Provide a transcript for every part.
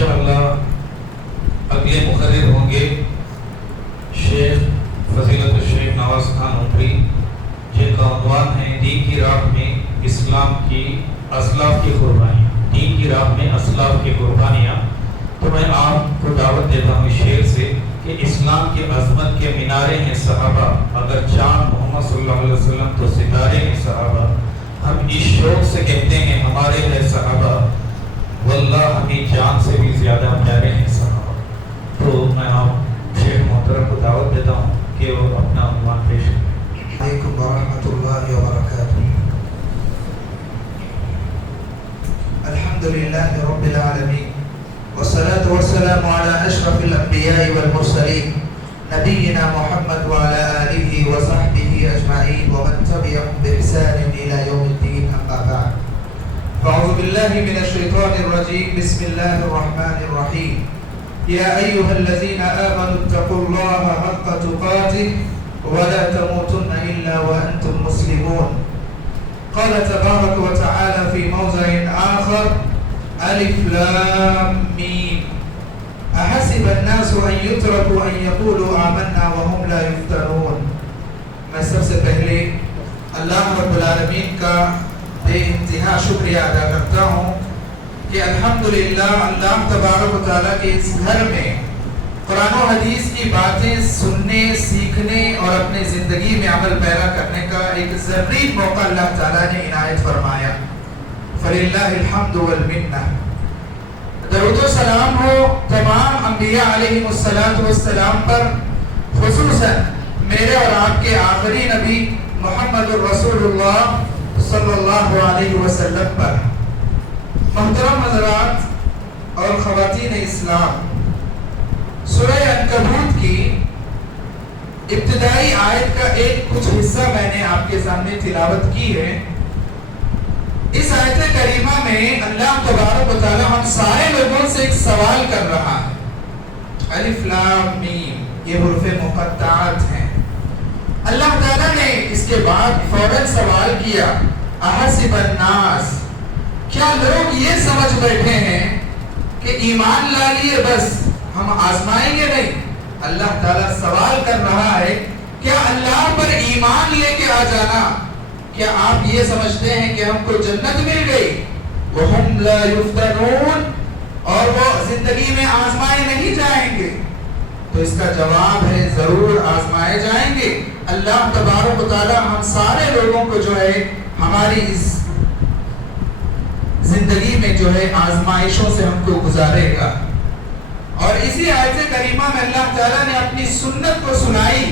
انشاءاللہ اگلے مقرر ہوں گے شیخ فضیلت الشیخ نواز خان عمری، جن کا عنوان ہے دین کی راہ میں اسلام کی اسلاف کی قربانیاں، دین کی راہ میں اسلاف کی قربانیاں۔ تو میں آپ کو دعوت دیتا ہوں شعر سے کہ اسلام کی عظمت کے مینارے ہیں صحابہ، اگر چاند محمد صلی اللہ علیہ وسلم تو ستارے ہیں صحابہ۔ ہم اس شوق سے کہتے ہیں ہمارے ہے صحابہ، واللہ ہمیں جان سے بھی زیادہ پیارے ہیں صحابہ۔ تو میں آپ شیخ محترم کو دعوت دیتا ہوں کہ وہ اپنا عنوان پیش کریں۔ علیکم ورحمۃ اللہ وبرکاتہ۔ الحمدللہ رب العالمین والصلاة والسلام على اشرف الانبیاء والمرسلین نبینا محمد وعلى آلہ وصحبہ اجمعین ومن تبعهم بإحسان الى یوم الدین، اما بعد۔ اعوذ باللہ من الشیطان الرجیم، بسم اللہ الرحمن الرحیم۔ یا ایھا الذین آمنوا اتقوا اللہ حق تقاته ولا تموتن الا وانتم مسلمون۔ قال تبارک وتعالى في موضع آخر الف لام میم احسب الناس ان يتركوا ان يقولوا آمنا وهم لا يفتنون۔ میں سب سے پہلے اللہ رب العالمین کا بے انتہا شکریہ ادا کرتا ہوں کہ الحمدللہ اللہ تبارک و تعالیٰ کے اس گھر میں قرآن و حدیث کی باتیں سننے، سیکھنے اور اپنے زندگی میں عمل پیرا کرنے کا ایک ضروری موقع اللہ تعالیٰ نے عنایت فرمایا۔ فللہ الحمد والمنہ۔ درود و سلام ہو تمام انبیاء علیہم السلام پر، خصوصاً میرے اور آپ کے آخری نبی محمد الرسول اللہ صلی اللہ علیہ وسلم پر۔ محترم حضرات اور خواتین اسلام، سورہ عنکبوت کی ابتدائی آیت کا ایک کچھ حصہ میں نے آپ کے سامنے تلاوت کی ہے۔ اس آیت کریمہ میں اللہ تبارک و تعالی ہم سارے لوگوں سے ایک سوال کر رہا ہے۔ الف لام میم یہ حروف مقطعات ہیں۔ اللہ تعالیٰ نے اس کے بعد فوراً سوال کیا، احسب الناس، کیا لوگ یہ سمجھ بیٹھے ہیں کہ ایمان لا لیے بس ہم آزمائیں گے نہیں؟ اللہ تعالیٰ سوال کر رہا ہے کیا اللہ پر ایمان لے کے آ جانا، کیا آپ یہ سمجھتے ہیں کہ ہم کو جنت مل گئی؟ وَهُمْ لَا يُفْتَنُونَ، اور وہ زندگی میں آزمائے نہیں جائیں گے؟ تو اس کا جواب ہے ضرور آزمائے جائیں گے۔ اللہ تبارک و تعالی ہم سارے لوگوں کو جو ہے ہماری اس زندگی میں جو ہے آزمائشوں سے ہم کو گزارے گا۔ اور اسی آیت کریمہ میں اللہ تعالیٰ نے اپنی سنت کو سنائی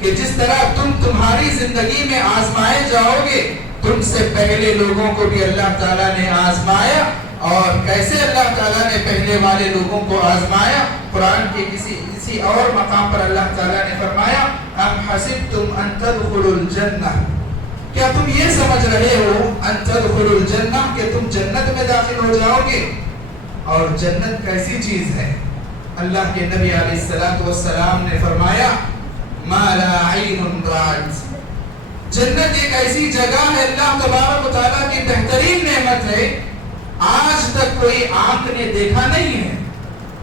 کہ جس طرح تم تمہاری زندگی میں آزمائے جاؤ گے، تم سے پہلے لوگوں کو بھی اللہ تعالیٰ نے آزمایا۔ اور کیسے اللہ تعالیٰ نے پہلے والے لوگوں کو آزمایا؟ قرآن کے کسی اور مقام پر اللہ تعالیٰ نے فرمایا، ام حسبتم ان تدخلوا الجنہ، کیا تم یہ سمجھ رہے ہو ان تدخلوا الجنہ کہ تم جنت میں داخل ہو جاؤ گے؟ اور جنت کیسی چیز ہے؟ اللہ کے نبی علیہ السلام نے فرمایا، ما لا عین رأت، جنت ایک ایسی جگہ ہے، اللہ تبارک و تعالیٰ کی بہترین نعمت ہے، آج تک کوئی آنکھ نے دیکھا نہیں ہے،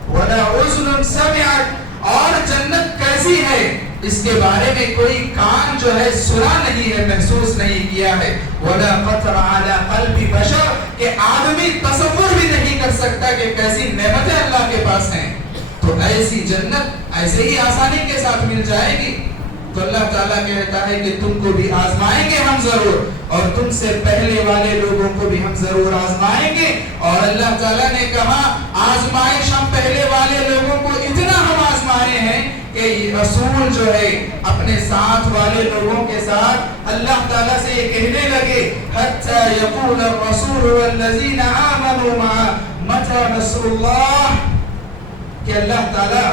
ولا اذن سمعت، اور جنت کیسی ہے اس کے بارے میں کوئی کان جو ہے سنا نہیں ہے، محسوس نہیں کیا ہے، ولا خطر علی قلب بشر، کہ آدمی تصور بھی نہیں کر سکتا کہ کیسی نعمتیں اللہ کے پاس ہیں۔ تو ایسی جنت ایسے ہی آسانی کے ساتھ مل جائے گی؟ تو اللہ تعالیٰ کہتا ہے کہ تم کو بھی آزمائیں گے ہم ضرور، اور تم سے پہلے والے لوگوں کو بھی ہم ضرور آزمائیں گے۔ اور اللہ تعالیٰ نے کہا آزمائش ہم پہلے والے لوگوں کو اتنا ہم آزمائے ہیں کہ رسول جو ہے اپنے ساتھ والے لوگوں کے ساتھ اللہ تعالیٰ سے یہ کہنے لگے، حتی یقول الرسول والذین آمنوا معه متی نصر اللہ، کہ اللہ تعالیٰ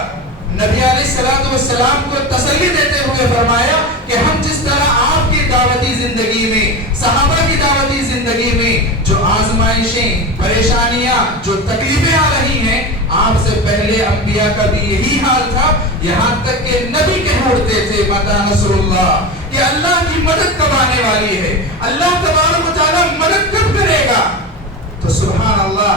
نبی علیہ السلام کو تسلی دیتے ہوئے فرمایا کہ ہم جس طرح آپ کی دعوتی زندگی میں، صحابہ کی دعوتی زندگی میں جو آزمائشیں، پریشانیاں، جو تکلیفیں آ رہی ہیں، آپ سے پہلے انبیاء کا بھی یہی حال تھا، یہاں تک کہ نبی کہہ اٹھتے تھے متی نصر اللہ، کہ اللہ کی مدد کب آنے والی ہے، اللہ تبارک و تعالیٰ مدد کب کرے گا؟ تو سبحان اللہ،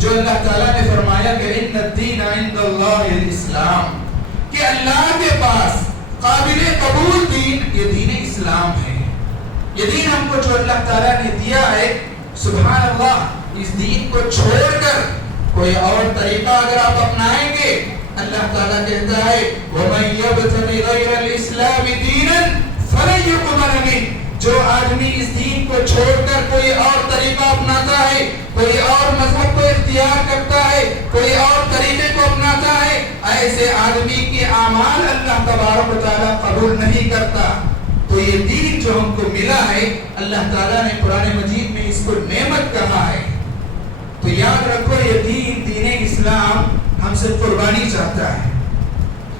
جو اللہ تعالیٰ نے فرمایا کہ ان الدین عند اللہ الاسلام، کہ اللہ کے پاس قابل قبول دین یہ دین اسلام ہے. یہ دین ہم کو جو اللہ تعالیٰ نے دیا ہے، سبحان اللہ، اس دین کو چھوڑ کر کوئی اور طریقہ اگر آپ اپنائیں گے، اللہ تعالیٰ کہتا ہے وَمَن يَبْتَغِ غَيْرَ الْإِسْلَامِ دِينًا فَلَن يُقْبَلَ مِنْهُ، جو آدمی اس دین کو چھوڑ کر کوئی اور طریقہ اپناتا ہے، کوئی اور مذہب کو اختیار کرتا ہے، کوئی اور طریقے کو اپناتا ہے، ایسے آدمی کے اعمال اللہ تبارک و تعالیٰ قبول نہیں کرتا. تو یہ دین جو ہم کو ملا ہے، اللہ تعالیٰ نے قرآن مجید میں اس کو نعمت کہا ہے. تو یاد رکھو یہ دین، دین اسلام ہم سے قربانی چاہتا ہے،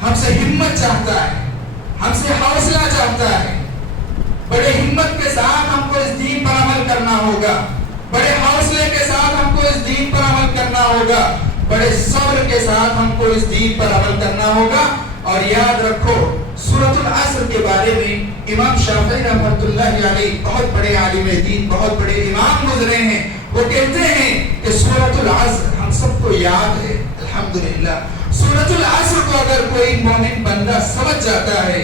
ہم سے ہمت چاہتا ہے، ہم سے حوصلہ چاہتا ہے. بڑے ہمت کے ساتھ ہم کو اس دین پر عمل کرنا ہوگا، بڑے حوصلے کے ساتھ ہم کو اس دین پر عمل کرنا ہوگا، بڑے صبر کے ساتھ ہم کو اس دین پر عمل کرنا ہوگا. اور یاد رکھو سورۃ العصر کے بارے میں امام شافعی رحمۃ اللہ علیہ بہت بڑے عالم دین، بہت بڑے امام گزرے ہیں. وہ کہتے ہیں کہ سورۃ العصر ہم سب کو یاد ہے، الحمدللہ. سورۃ العصر کو اگر کوئی مومن بندہ سمجھ جاتا ہے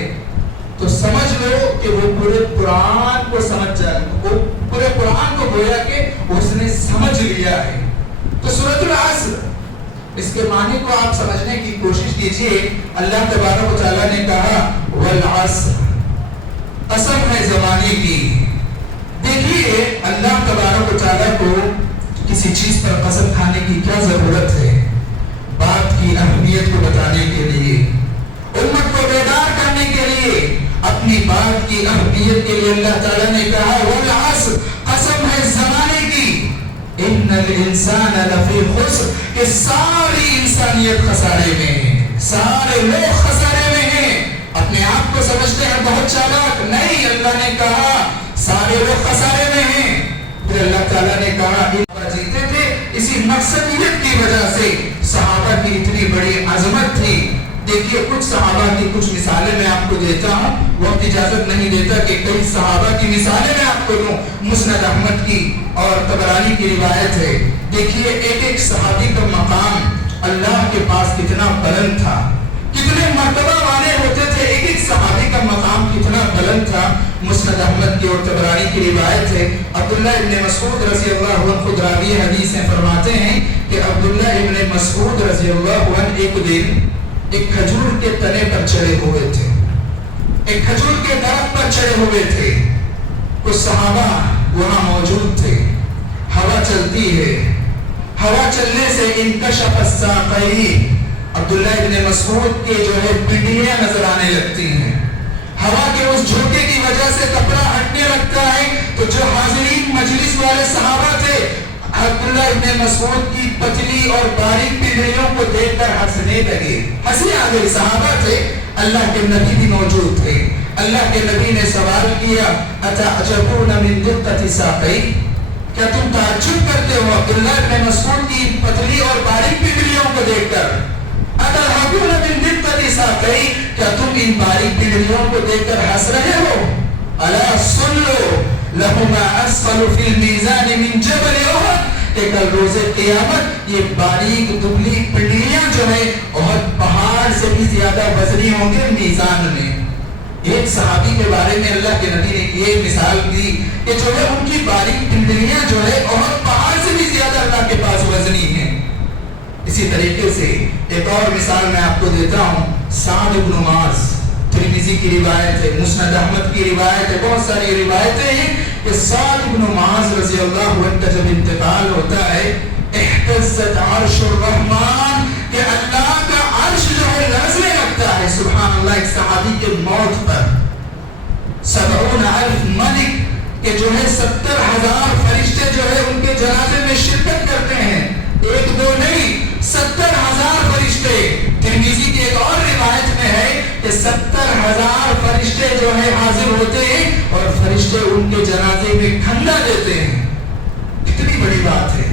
تو سمجھ لو کہ وہ پورے قرآن کو سمجھ جائے، وہ پورے قرآن کو گویا کہ اس نے سمجھ لیا ہے. تو سورۃ العصر، اس کے معنی کو آپ سمجھنے کی کوشش کیجئے. اللہ تبارک و تعالیٰ نے کہا والعصر، قسم ہے زمانے کی. دیکھیے اللہ تبارک و تعالیٰ کو کسی چیز پر قسم کھانے کی کیا ضرورت ہے؟ بات کی اہمیت کو بتانے کے لیے، امت کو بیدار کرنے کے لیے، اپنی بات کی اہمیت کے لیے اللہ تعالیٰ نے کہا والعصر، قسم ہے زمانے کی، ان الانسان لفی خسر، کہ ساری انسانیت خسارے میں ہے، سارے لوگ خسارے میں ہیں. اپنے آپ کو سمجھتے ہیں بہت چالاک، نہیں، اللہ نے کہا سارے لوگ خسارے میں ہیں. پھر اللہ تعالیٰ نے کہا جیتے تھے اسی مقصدیت کی وجہ سے، صحابہ کی اتنی بڑی عظمت تھی. دیکھیے کچھ صحابہ کی کچھ مثالیں میں آپ کو دیتا ہوں، وقت اجازت نہیں دیتا کہ کئی صحابہ کی مثالیں میں آپ کو دوں. مسند احمد کی اور طبرانی کی روایت ہے. دیکھیے ایک ایک صحابی کا مقام اللہ کے پاس کتنا بلند تھا، کتنے مرتبہ والے ہوتے تھے. ایک ایک صحابی کا مقام کتنا بلند تھا. مسند احمد کی اور طبرانی کی روایت ہے. عبداللہ ابن مسعود رضی اللہ عنہ خود راوی حدیث میں فرماتے ہیں کہ عبداللہ ابن مسعود رضی اللہ عنہ ایک دن ایک کھجور کے تنے پر چڑھے ہوئے تھے، ایک کھجور کے درخت پر چڑھے ہوئے تھے. کچھ صحابہ وہاں موجود تھے. ہوا چلتی ہے، ہوا چلنے سے انکشف الساقین، عبداللہ ابن مسعود کے جو ہے پنڈلیاں نظر آنے لگتی ہیں. ہوا کے اس جھونکے کی وجہ سے کپڑا ہٹنے لگتا ہے. تو جو حاضرین مجلس والے صحابہ تھے عبداللہ ابن مسعود کی پتلی اور باریک پنڈلیوں کو دیکھ کر ہنسنے لگے. ہنسی آ گئی. صحابہ تھے، اللہ کے نبی بھی موجود تھے. اللہ کے نبی نے سوال کیا اتعجبون من دقة ساقی، کیا تم تعجب کرتے ہو عبداللہ ابن مسعود کی پتلی اور باریک پنڈلیوں کو دیکھ کر؟ اتضحكون من دقة ساقی، کیا تم ان باریک پنڈلیوں کو دیکھ کر ہنس رہے ہو؟ الا سن لو لهما اسفل في الميزان من جبل احد، کہ کل روز قیامت یہ باریک دبلی پنڈلیاں جو ہے احد پہاڑ سے بھی زیادہ وزنی ہوں گے میزان میں. ایک صحابی کے بارے میں اللہ کے نبی نے یہ مثال دی کہ جو ہے ان کی باریک پنڈلیاں جو ہے احد پہاڑ سے بھی زیادہ اللہ کے پاس وزنی ہیں. اسی طریقے سے ایک اور مثال میں آپ کو دیتا ہوں. سعد بن معاذ، ترمذی کی روایت ہے، مسند احمد کی روایت ہے، بہت ساری روایتیں ہیں کہ سعد بن معاذ رضی اللہ عنہ کا جب انتقال ہوتا ہے اہتزت عرش الرحمن، کہ اللہ کا عرش جو ہے لرزنے لگتا ہے. سبحان اللہ. ایک صحابی کے موت پر 70,000 ملک کہ جو ہے 70,000 فرشتے جو ہے ان کے جنازے میں شرکت کرتے ہیں. ایک دو نہیں، 70,000 فرشتے. ترمذی کی ایک اور روایت میں ہے کہ 70,000 فرشتے جو ہے حاضر ہوتے ہیں اور فرشتے ان کے جنازے میں کھندا دیتے ہیں. کتنی بڑی بات ہے.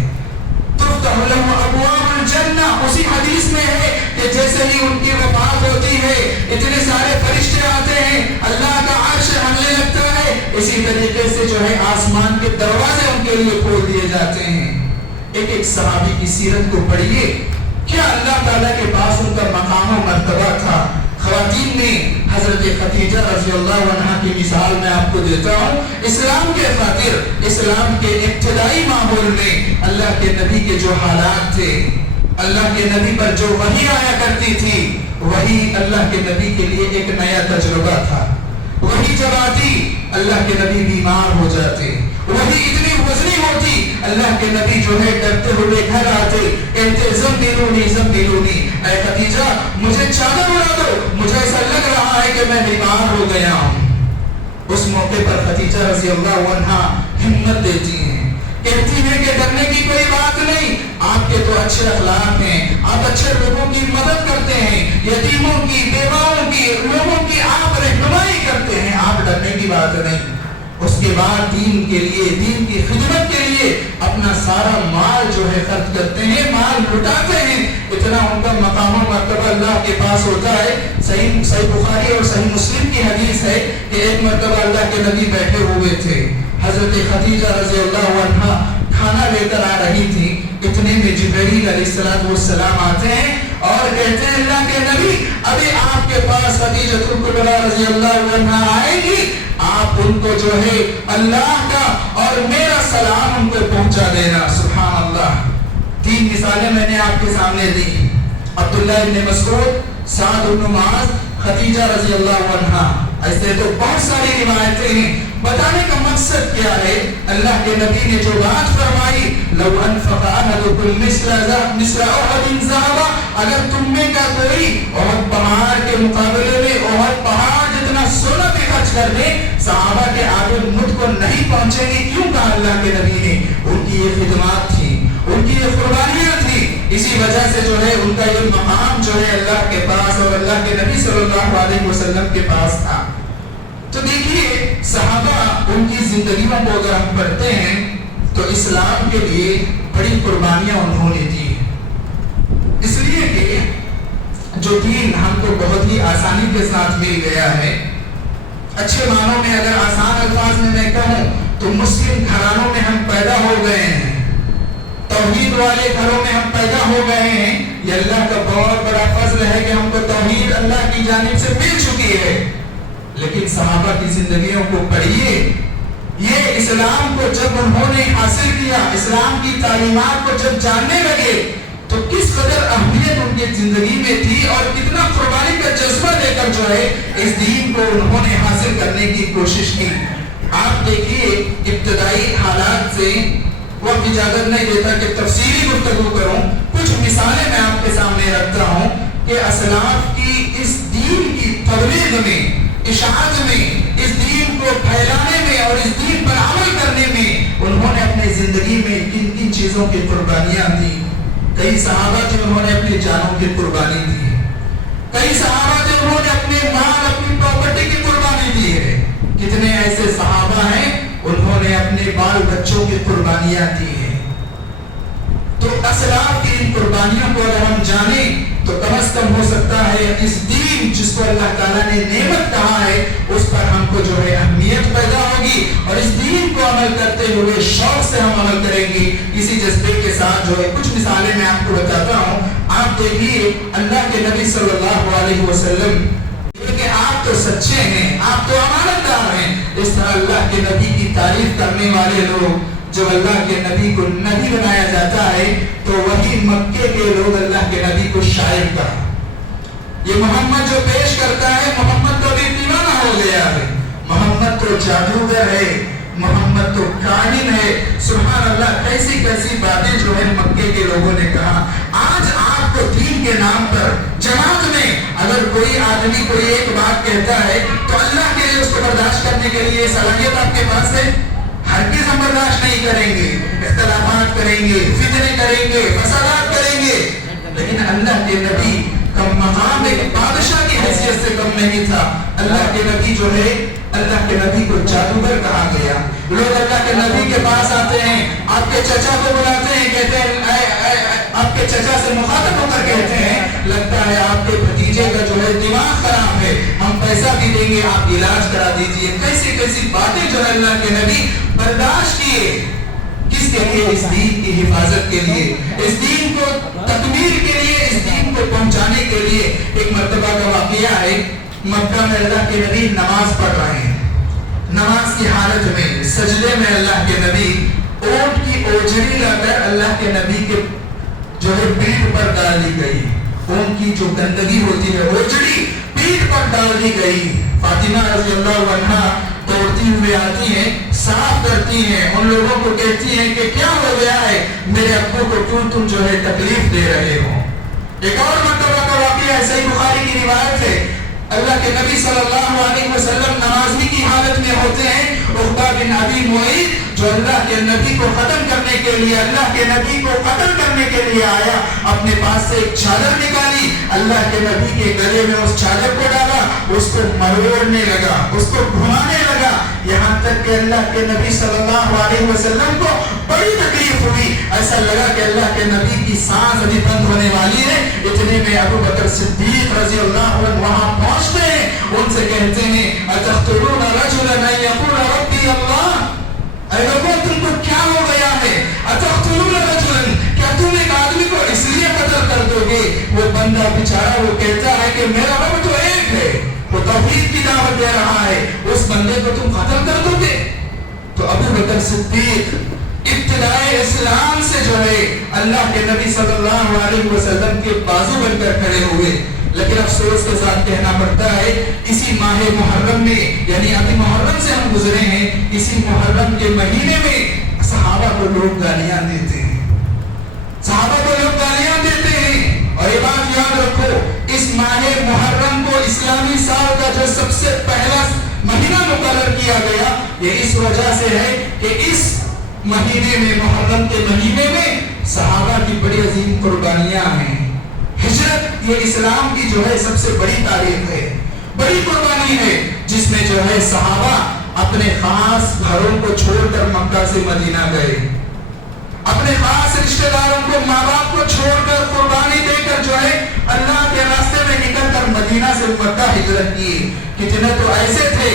تفتح لهم ابواب الجنہ، اسی حدیث میں ہے کہ جیسے ہی ان کی وفات ہوتی ہے اتنے سارے فرشتے آتے ہیں، اللہ کا عرش ہلنے لگتا ہے. اسی طریقے سے جو ہے آسمان کے دروازے ان کے لیے کھول دیے جاتے ہیں. ایک ایک صحابی کی سیرت کو پڑھیے، کیا اللہ تعالیٰ کے پاس ان کا مقام و مرتبہ تھا۔ خواتین میں حضرت خدیجہ رضی اللہ عنہا کی مثال میں آپ کو دیتا ہوں۔ اسلام کے خاطر، اسلام کے ابتدائی ماحول میں اللہ کے نبی کے جو حالات تھے، اللہ کے نبی پر جو وحی آیا کرتی تھی، وہی اللہ کے نبی کے لیے ایک نیا تجربہ تھا۔ وہی جب آتی اللہ کے نبی بیمار ہو جاتے، وہی اتنی وزنی ہوتی اللہ کے نبی جو ہے ڈرتے ہوئے گھر آتے، کہتے زمبلونی زمبلونی، اے خدیجہ مجھے چادر اڑا دو، مجھے ایسا لگ رہا ہے کہ میں بیمار ہو گیا ہوں۔ اس موقع پر خدیجہ رضی اللہ عنہا ہمت دیتی ہیں، کہتی ہیں کہ ڈرنے کی کوئی بات نہیں، آپ کے تو اچھے اخلاق ہیں، آپ اچھے لوگوں کی مدد کرتے ہیں، یتیموں کی، بیواؤں کی، لوگوں کی آپ رہنمائی کرتے ہیں، آپ ڈرنے کی بات نہیں۔ اس کے بعد دین کے لیے، دین کی خدمت کے لیے اپنا سارا مال جو ہے خرچ کرتے ہیں، مال لٹاتے ہیں، اتنا ان کا مقام و مرتبہ اللہ کے پاس ہوتا ہے۔ صحیح بخاری اور صحیح مسلم کی حدیث ہے کہ ایک مرتبہ اللہ کے نبی بیٹھے ہوئے تھے، حضرت خدیجہ رضی اللہ عنہا کھانا لے کر آ رہی تھی، اتنے میں جبرائیل علیہ السلام آتے ہیں اور کہتے ہیں اللہ کے نبی ابھی آپ کے پاس خدیجہ کبریٰ رضی اللہ عنہا آئیں گی، آپ ان کو جو ہے اللہ کا اور میرا سلام ان کو پہنچا دینا۔ سبحان اللہ۔ تین مثالیں میں نے آپ کے سامنے دی، عبداللہ ابن مسعود، سعد بن معاذ، خدیجہ رضی اللہ عنہا۔ ایسے تو بہت ساری روایتیں ہیں۔ بتانے کا مقصد کیا ہے؟ اللہ کے نبی نے جو بات فرمائی، لو انفق احدکم مثل احد ذهبا، اگر تم میں کا کوئی احد پہاڑ کے مقابلے میں احد پہاڑ جتنا سونا بھی خرچ کر دے، صحابہ کے آگے مجھ کو نہیں پہنچیں گے۔ کیوں کہا اللہ کے نبی نے؟ ان کی یہ خدمات تھی، ان کی یہ قربانیاں تھی، اسی وجہ سے جو ہے ان کا یہ مقام جو ہے اللہ کے پاس اور اللہ کے نبی صلی اللہ علیہ وسلم کے پاس تھا۔ تو دیکھیے صحابہ ان کی زندگیوں کو اگر ہم پڑھتے ہیں تو اسلام کے لیے بڑی قربانیاں انہوں نے دی، اس لیے کہ جو دین ہم کو بہت ہی آسانی کے ساتھ مل گیا ہے۔ اچھے معنوں میں اگر آسان الفاظ میں کہوں تو مسلم گھرانوں میں ہم پیدا ہو گئے ہیں، توحید والے گھروں میں ہم پیدا ہو گئے ہیں۔ یہ اللہ کا بہت بڑا فضل ہے کہ ہم کو توحید اللہ کی جانب سے مل چکی ہے۔ لیکن صحابہ کی زندگیوں کو پڑھیے، یہ اسلام کو جب انہوں نے حاصل کیا، اسلام کی تعلیمات کو جب جاننے لگے تو کس قدر اہمیت ان کی زندگی میں تھی اور کتنا قربانی کا جذبہ لے کر جو ہے اس دین کو انہوں نے حاصل کرنے کی کوشش کی۔ آپ دیکھیے ابتدائی حالات سے وقت اجازت نہیں دیتا کہ تفصیلی گفتگو کروں، کچھ مثالیں میں آپ کے سامنے رکھتا ہوں کہ اسلاف کی اس دین کی تبلیغ میں، اشاعت میں، اس دین کو پھیلانے میں اور اس دین پر عمل کرنے میں انہوں نے اپنی زندگی میں کن کن چیزوں کی قربانیاں دی۔ کئی صحابہ تھے انہوں نے اپنی جانوں کی قربانی دی ہے، کئی صحابہ تھے انہوں نے اپنے مال، اپنی پراپرٹی کی قربانی دی ہے۔ کتنے ایسے صحابہ ہیں انہوں نے اپنے بال بچوں کی قربانیاں دی ہیں۔ تو اسلاف کی ان قربانیوں کو اگر ہم جانیں تو کم از کم ہو سکتا ہے اس دین جس کو اللہ تعالیٰ نے نعمت کہا ہے اس پر ہم کو جو ہے اہمیت پیدا ہوگی اور اس دین کو عمل کرتے ہوئے شوق سے ہم عمل کریں گے، اسی جذبے کے ساتھ جو ہے۔ کچھ مثالیں میں آپ کو بتاتا ہوں۔ آپ دیکھیے اللہ کے نبی صلی اللہ علیہ وسلم کہ آپ تو سچے ہیں، آپ تو امانت دار ہیں، اس طرح اللہ کے نبی کی تعریف کرنے والے لوگ جب اللہ کے نبی کو نبی بنایا جاتا ہے تو وہی مکے کے لوگ اللہ کے نبی کو شاعر کہا۔ یہ محمد جو پیش کرتا ہے، محمد تو ابھی دیوانہ ہو گیا ہے، محمد تو جادوگر ہے، محمد تو کاہن ہے۔ سبحان اللہ، کیسی کیسی باتیں جو ہے مکے کے لوگوں نے کہا۔ آج آپ کو دین کے نام پر جماعت میں اگر کوئی آدمی کوئی ایک بات کہتا ہے تو اللہ کے لیے اس کو برداشت کرنے کے لیے صلاحیت آپ کے پاس ہے؟ ہرگز ہم برداشت نہیں کریں گے، اختلافات کریں گے، فتنے کریں گے، فسادات کریں گے۔ لیکن اللہ کے نبی کا مقام ایک بادشاہ کی حیثیت سے کم نہیں تھا۔ اللہ کے نبی جو ہے، اللہ کے نبی کو جادوگر کہا گیا۔ لوگ اللہ کے نبی کے پاس آتے ہیں، آپ کے چچا کو بلاتے ہیں، کہتے ہیں آپ کے چچا سے مخاطب ہو کر کہتے ہیں لگتا ہے آپ کے بھتیجے کا جو ہے دماغ خراب ہے، ہم پیسہ بھی دیں گے، آپ علاج کرا دیجئے۔ کیسی کیسی باتیں جو اللہ کے نبی برداشت کیے، کس کے لیے, اس دین کی حفاظت کے لیے, اس دین کو تکمیل کے لیے, اس دین کو پہنچانے کے لیے. ایک مرتبہ کا واقعہ ہے, مکہ میں اللہ کے نبی نماز پڑھ رہے ہیں. نماز کی حالت میں سجدے میں اللہ کے نبی اونٹ کی اوجری لا کر اللہ کے نبی کے جو ہے پیٹھ پر ڈال دی گئی. اونٹ کی جو گندگی ہوتی ہے اوجری پیٹھ پر ڈال دی گئی. فاطمہ رضی اللہ عنہا دوڑتی ہوئے آتی ہیں, صاف کرتی ہیں, ان لوگوں کو کہتی ہیں کہ کیا ہو گیا ہے, میرے ابو کو کیوں تم جو ہے تکلیف دے رہے ہو. ایک اور مرتبہ کا واقعہ ہے, صحیح بخاری کی روایت ہے, اللہ کے نبی صلی اللہ علیہ وسلم نمازی کی حالت میں ہوتے ہیں. عقبہ بن ابی معیط جو اللہ کے نبی کو قتل کرنے کے لیے, اللہ کے نبی کو قتل کرنے کے لیے آیا, اپنے پاس سے ایک چادر نکالی, اللہ کے نبی کے گلے میں اس چادر کو ڈالا, اس کو مروڑنے لگا, اس کو گھمانے لگا, یہاں تک کہ اللہ کے نبی صلی اللہ علیہ وسلم کو بڑی تکلیف ہوئی. ایسا لگا کہ اللہ کے نبی کی سانس ابھی بند ہونے والی ہے. اتنے میں ابو بکر صدیق رضی اللہ عنہ وہاں پہنچتے ہیں, ان سے کہتے ہیں اتقتلون رجلا ان یقول ربی اللہ, اے لوگوں تم کو کیا ہو گیا ہے, اتقتلون رجلا, کیا تم ایک آدمی کو اس لیے قتل کر دو گے. وہ بندہ بیچارہ وہ کہتا ہے کہ میرا رب تو ایک ہے, وہ توحید کی دعوت دے رہا ہے, اس بندے کو تم قتل کر دو گے. تو ابو بکر صدیق ابتدائے اسلام سے جو ہے اللہ کے نبی صلی اللہ علیہ وسلم کے بازو بن کر کھڑے ہوئے. لیکن افسوس کے ساتھ کہنا پڑتا ہے اسی ماہ محرم میں, یعنی ابھی محرم سے ہم گزرے ہیں, اسی محرم کے مہینے میں صحابہ کو لوگ گالیاں دیتے ہیں, صحابہ کو لوگ گالیاں دیتے ہیں. اور یہ بات یاد رکھو, اس ماہ محرم کو اسلامی سال کا جو سب سے پہلا مہینہ مقرر کیا گیا, یہ اس وجہ سے ہے کہ اس مہینے میں, محرم کے مہینے میں صحابہ کی بڑی عظیم قربانیاں ہیں. ہجرت یہ اسلام کی جو ہے سب سے بڑی تاریخ ہے, بڑی قربانی ہے, جس میں جو ہے صحابہ اپنے خاص گھروں کو چھوڑ کر مکہ سے مدینہ گئے, اپنے خاص رشتہ داروں کو, ماں باپ کو چھوڑ کر, قربانی دے کر جو ہے اللہ کے راستے میں نکل کر مدینہ سے مکہ ہجرت کی. کتنے تو ایسے تھے,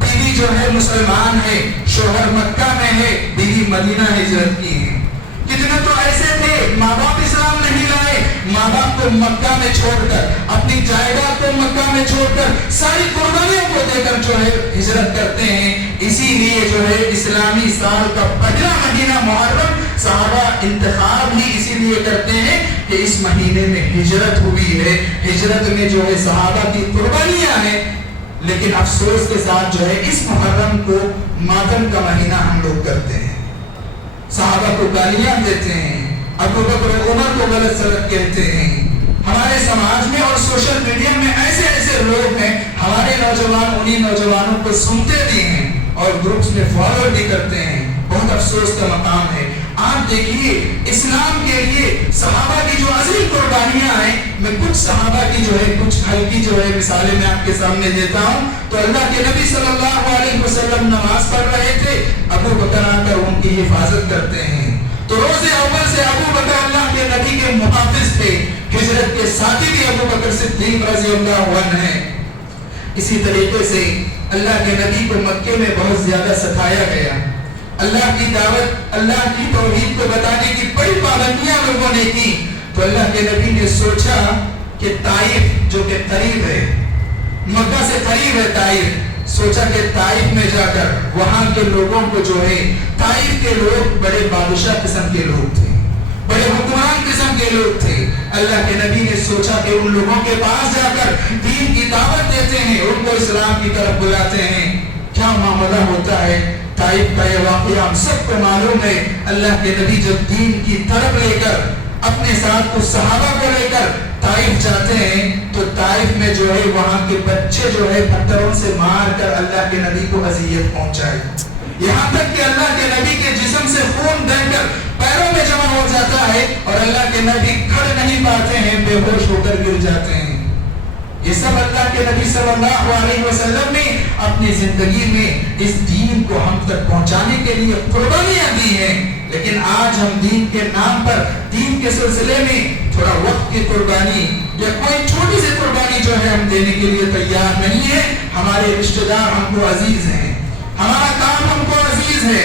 بیوی جو ہے مسلمان ہے, شوہر مکہ میں ہے, بیوی مدینہ ہجرت کی ہے. کتنے تو ایسے تھے, ماں باپ اسلام نہیں لائے, ماں باپ کو مکہ میں چھوڑ کر, اپنی جائیداد کو مکہ میں چھوڑ کر, ساری قربانیوں کو دے کر جو ہے ہجرت کرتے ہیں. اسی لیے جو ہے اسلامی سال کا پہلا مہینہ محرم صحابہ انتخاب ہی اسی لیے کرتے ہیں کہ اس مہینے میں ہجرت ہوئی ہے, ہجرت میں جو ہے صحابہ کی قربانیاں ہیں. لیکن افسوس کے ساتھ جو ہے اس محرم کو ماتم کا مہینہ ہم لوگ کرتے ہیں, صحابہ کو گالیاں دیتے ہیں, ابو بکر عمر کو غلط سبق کہتے ہیں. ہمارے سماج میں اور سوشل میڈیا میں ایسے ایسے لوگ ہیں, ہمارے نوجوان انہی نوجوانوں کو سنتے بھی ہیں اور گروپس میں فالو بھی کرتے ہیں. بہت افسوس کا مقام ہے. آپ دیکھیے اسلام کے لیے صحابہ کی جو عظیم قربانیاں ہیں, میں کچھ صحابہ کی جو ہے کچھ ہلکی جو ہے مثالیں میں آپ کے سامنے دیتا ہوں. تو اللہ کے نبی صلی اللہ علیہ وسلم نماز پڑھ رہے تھے, ابو بکر آ کر ان کی حفاظت کرتے ہیں. تو روز اول سے ابو بکر اللہ کے نبی کے محافظ تھے, ہجرت کے ساتھی بھی ابو بکر صدیق رضی اللہ عنہ ہیں. اسی طریقے سے اللہ کے نبی کو مکے میں بہت زیادہ ستایا گیا. اللہ کی دعوت, اللہ کی توحید کو بتانے کی بڑی پابندیاں لوگوں نے کی. تو اللہ کے نبی نے سوچا کہ طائف جو کہ قریب ہے, مکہ سے قریب ہے طائف, سوچا کہ طائف میں جا کر وہاں کے لوگوں کو جو ہے, طائف کے لوگ بڑے بادشاہ قسم کے لوگ تھے, بڑے حکمران قسم کے لوگ تھے. اللہ کے نبی نے سوچا کہ ان لوگوں کے پاس جا کر دین کی دعوت دیتے ہیں, ان کو اسلام کی طرف بلاتے ہیں. کیا معاملہ ہوتا ہے طائف کا یہ واقعہ ہم سب کو معلوم ہے. اللہ کے نبی جب دین کی طرف لے کر اپنے ساتھ کچھ صحابہ کو لے کر طائف جاتے ہیں, تو طائف میں جو ہے وہاں کے بچے جو ہے پتھروں سے مار کر اللہ کے نبی کو اذیت پہنچائی, یہاں تک کہ اللہ کے نبی کے جسم سے خون بہ کر پیروں میں جمع ہو جاتا ہے اور اللہ کے نبی کھڑ نہیں پاتے ہیں, بے ہوش ہو کر گر جاتے ہیں. یہ سب اللہ کے نبی صلی اللہ علیہ وسلم نے اپنی زندگی میں اس دین کو ہم تک پہنچانے کے لیے قربانیاں دی ہیں. لیکن آج ہم دین کے نام پر, دین کے سلسلے میں تھوڑا وقت کی قربانی یا کوئی چھوٹی سی قربانی جو ہے ہم دینے کے لیے تیار نہیں ہے. ہمارے رشتہ دار ہم کو عزیز ہیں, ہمارا کام ہم کو عزیز ہے,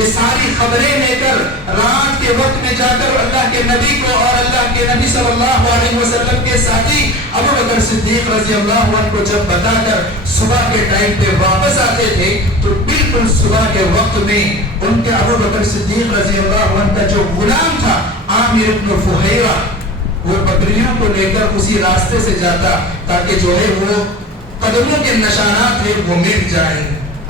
یہ ساری خبریں لے کر رات کے وقت میں جا کر اللہ کے نبی کو اور اللہ کے نبی صلی اللہ علیہ وسلم کے ساتھی ابو بکر صدیق رضی اللہ عنہ کو جب بتا کر صبح کے ٹائم پہ واپس آتے تھے تو بالکل صبح کے وقت میں ان کے ابو بکر صدیق رضی اللہ عنہ کا جو غلام تھا عامر بن فہیرہ وہ بکریوں کو لے کر اسی راستے سے جاتا تاکہ جو ہے وہ قدموں کے نشانات ہیں وہ مٹ جائیں.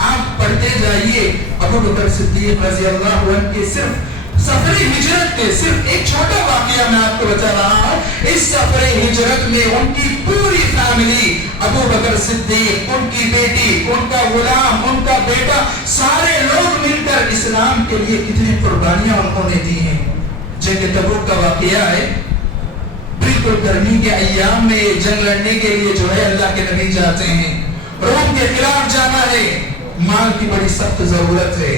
آپ پڑھتے جائیے ابو بکر صدیق رضی اللہ عنہ کے صرف سفر ہجرت کے صرف ایک چھوٹا واقعہ میں آپ کو بتا رہا ہوں. اس سفر ہجرت میں ان کی پوری فیملی ابو بکر صدیق, ان کی بیٹی, ان کا غلام, ان کا بیٹا, سارے لوگ مل کر اسلام کے لیے کتنی قربانیاں انہوں نے دی ہیں. جنگ تبوک کا واقعہ ہے, بالکل گرمی کے ایام میں جنگ لڑنے کے لیے جو ہے اللہ کے نبی جاتے ہیں. روم کے خلاف جانا ہے, مال کی بڑی سخت ضرورت ہے.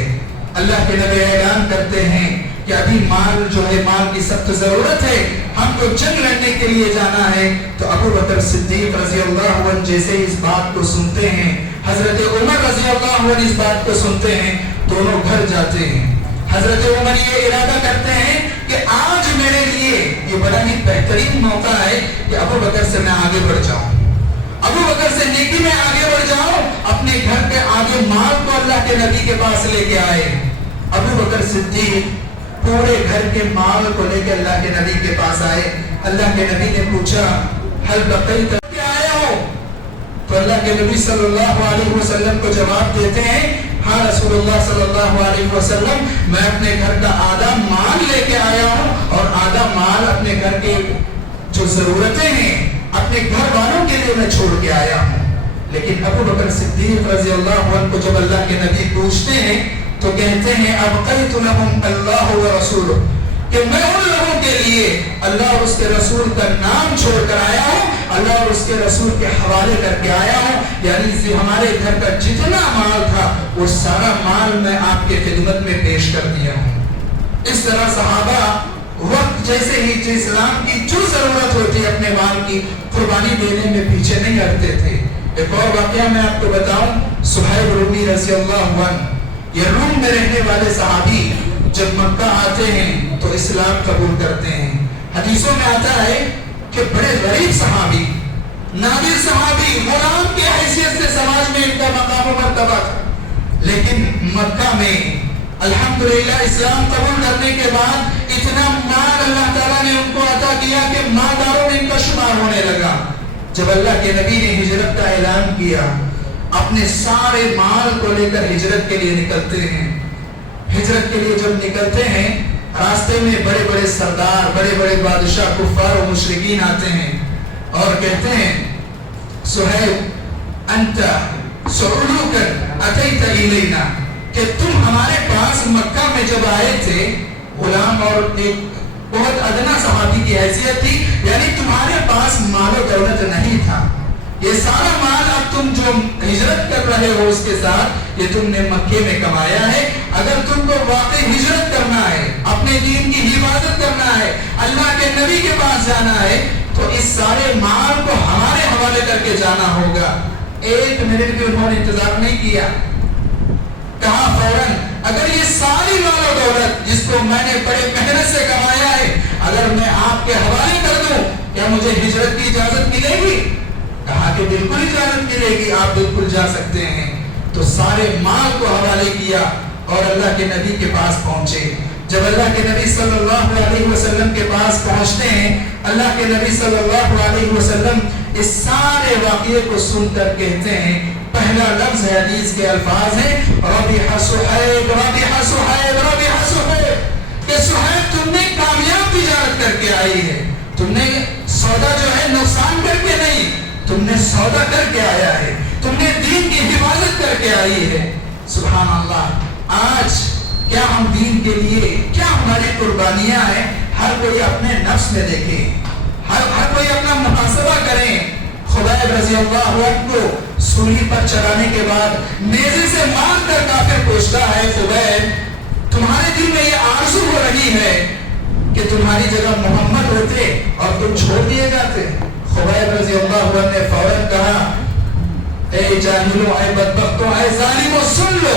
اللہ کے نبی اعلان کرتے ہیں کہ ابھی مال جو ہے مال کی سخت ضرورت ہے, ہم کو جنگ لڑنے کے لیے جانا ہے. تو ابو بکر صدیق رضی اللہ عنہ جیسے اس بات کو سنتے ہیں, حضرت عمر رضی اللہ عنہ اس بات کو سنتے ہیں, دونوں گھر جاتے ہیں. حضرت عمر یہ ارادہ کرتے ہیں کہ آج میرے لیے یہ بڑا ہی بہترین موقع ہے کہ ابو بکر سے میں آگے بڑھ جاؤں, ابو بکر سے نیکی میں آگے بڑھ جاؤں. اپنے گھر کے آگے مال کو اللہ کے نبی کے پاس لے کے آئے. ابو بکر صدیق پورے گھر کے مال کو لے کے اللہ کے نبی کے پاس آئے. اللہ کے نبی نے پوچھا حل بقیت کیا آیا ہو؟ تو اللہ کے نبی صلی اللہ علیہ وسلم کو جواب دیتے ہیں ہاں رسول اللہ صلی اللہ علیہ وسلم, میں اپنے گھر کا آدھا مال لے کے آیا ہوں اور آدھا مال اپنے گھر کے جو ضرورتیں ہیں اپنے گھر والوں کے لیے میں چھوڑ کے آیا ہوں. لیکن ابو بکر صدیق رضی اللہ عنہ کو جب اللہ کے نبی پوچھتے ہیں تو کہتے ہیں ابقیت لهم اللہ ورسولہ, کہ میں ان لوگوں کے لیے اللہ اور اس کے رسول کا نام چھوڑ کر آیا ہوں, اللہ اور اس کے رسول کے حوالے کر کے آیا ہوں. یعنی ہمارے گھر کا جتنا مال تھا وہ سارا مال میں آپ کے خدمت میں پیش کر دیا ہوں. اس طرح صحابہ وقت جیسے ہی اسلام کی جو ضرورت ہوتی اپنے مال کی قربانی دینے میں پیچھے نہیں ہٹتے تھے. ایک اور واقعہ میں آپ کو بتاؤں, صہیب رومی رضی اللہ عنہ, یہ روم میں رہنے والے صحابی جب مکہ آتے ہیں تو اسلام قبول کرتے ہیں. حدیثوں میں آتا ہے کہ بڑے غریب صحابی, نادر صحابی, غلام کی حیثیت سے سماج میں ان کا مقام و مرتبہ تھا, لیکن مکہ میں الحمدللہ اسلام قبول کرنے کے بعد اتنا مال اللہ تعالیٰ نے ان کو عطا کیا کہ مالداروں میں ان کا شمار ہونے لگا. جب اللہ کے نبی نے ہجرت کا اعلان کیا, اپنے سارے مال کو لے کر ہجرت کے لیے نکلتے ہیں. ہجرت کے لیے جب نکلتے ہیں راستے میں بڑے بڑے سردار, بڑے بڑے بادشاہ, کفار و مشرکین آتے ہیں اور کہتے ہیں صہیب انت سعلوکن اتیت الینا, کہ تم ہمارے پاس مکہ میں جب آئے تھے غلام اور ایک بہت ادنا صحابی کی حیثیت تھی, یعنی تمہارے پاس مال و دولت نہیں تھا. یہ سارا مال اب تم جو ہجرت کر رہے ہو اس کے ساتھ یہ تم نے مکے میں کمایا ہے. اگر تم کو واقعی ہجرت کرنا ہے, اپنے دین کی حفاظت کرنا ہے, اللہ کے نبی کے پاس جانا ہے, تو اس سارے مال کو ہمارے حوالے کر کے جانا ہوگا. ایک منٹ بھی انہوں نے انتظار نہیں کیا, کہا فوراً اگر یہ ساری مال و دولت جس کو میں نے بڑے محنت سے کمایا ہے اگر میں آپ کے حوالے کر دوں کیا مجھے ہجرت کی اجازت ملے گی؟ کہا کہ بالکل اجازت ملے گی, آپ بالکل جا سکتے ہیں. تو سارے مال کو حوالے کیا اور اللہ کے نبی کے پاس پہنچے. جب اللہ کے نبی صلی اللہ علیہ وسلم کے پاس پہنچتے ہیں, اللہ کے نبی صلی اللہ علیہ وسلم اس سارے واقعے کو سن کر کہتے ہیں, پہلا لفظ ہے حدیث کے الفاظ ہیں ربح صہیب ربح صہیب ربح صہیب, کہ صہیب تم نے کامیاب تجارت کر کے آئی ہے, تم نے سودا جو ہے نقصان کر کے نہیں, تم نے سودا کر کے آیا ہے, تم نے دین کی حفاظت کر کے آئی ہے. سبحان اللہ. آج کیا ہم دین کے لیے کیا ہماری قربانیاں ہیں, ہر کوئی اپنے نفس میں دیکھے, ہر کوئی اپنا محاسبہ کریں. خبیب رضی اللہ عنہ کو سولی پر چڑھانے کے بعد نیزے سے مار کر کافر پوچھتا ہے خبیب تمہارے دل میں یہ آرزو ہو رہی ہے کہ تمہاری جگہ محمد ہوتے اور تم چھوڑ دیے جاتے؟ خبیب رضی اللہ عنہ نے فوراً کہا اے جاہلوں, اے بدبختوں, اے ظالموں, سن لو,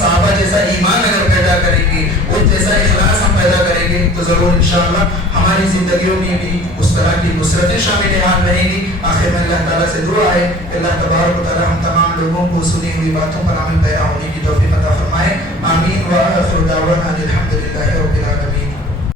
صحابہ جیسا ایمان اگر پیدا کریں گے، ان جیسا اخلاص ہم پیدا کریں گے تو ضرور انشاءاللہ ہماری زندگیوں میں بھی اس طرح کی نصرتیں شامل حال رہیں گی۔ آخر میں اللہ تعالیٰ سے دعا ہے کہ اللہ تبارک و تعالیٰ ہم تمام لوگوں کو سنی ہوئی باتوں پر عمل پیرا ہونے کی توفیق عطا فرمائے۔